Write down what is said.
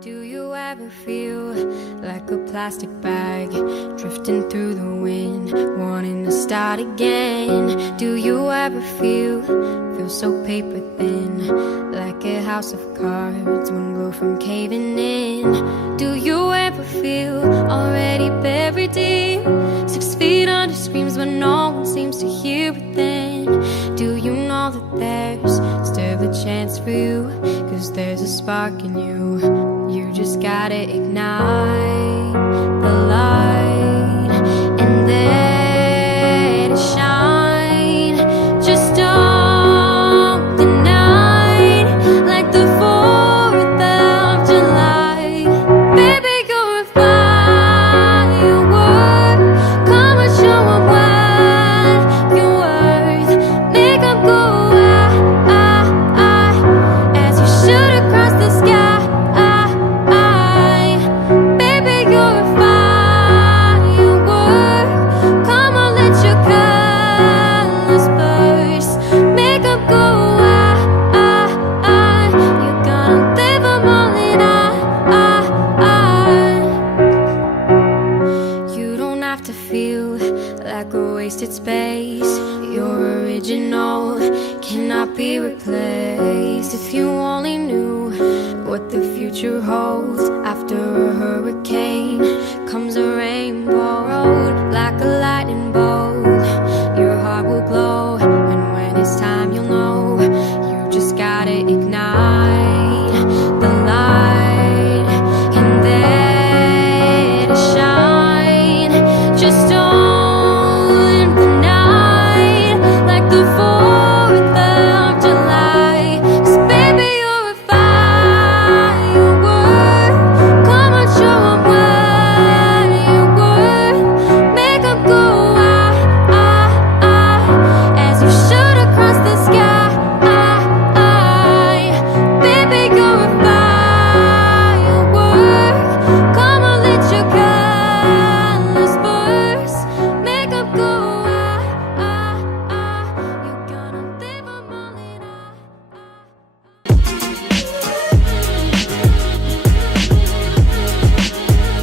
Do you ever feel like a plastic bag drifting through the wind, wanting to start again? Do you ever feel so paper thin, like a house of cards, one blow from caving in? Do you ever feel already buried deep, 6 feet under screams but no one seems to hear it then? Do you know that there's still a chance for you, 'cause there's a spark in you? You just gotta ignite the light and let it shine. Just don't deny, like the 4th of July. Baby, you're a firework. Come and show 'em what you're worth. Make 'em go as you shoot across the sky. Space, your original cannot be replaced. If you only knew what the future holds after a hurricane,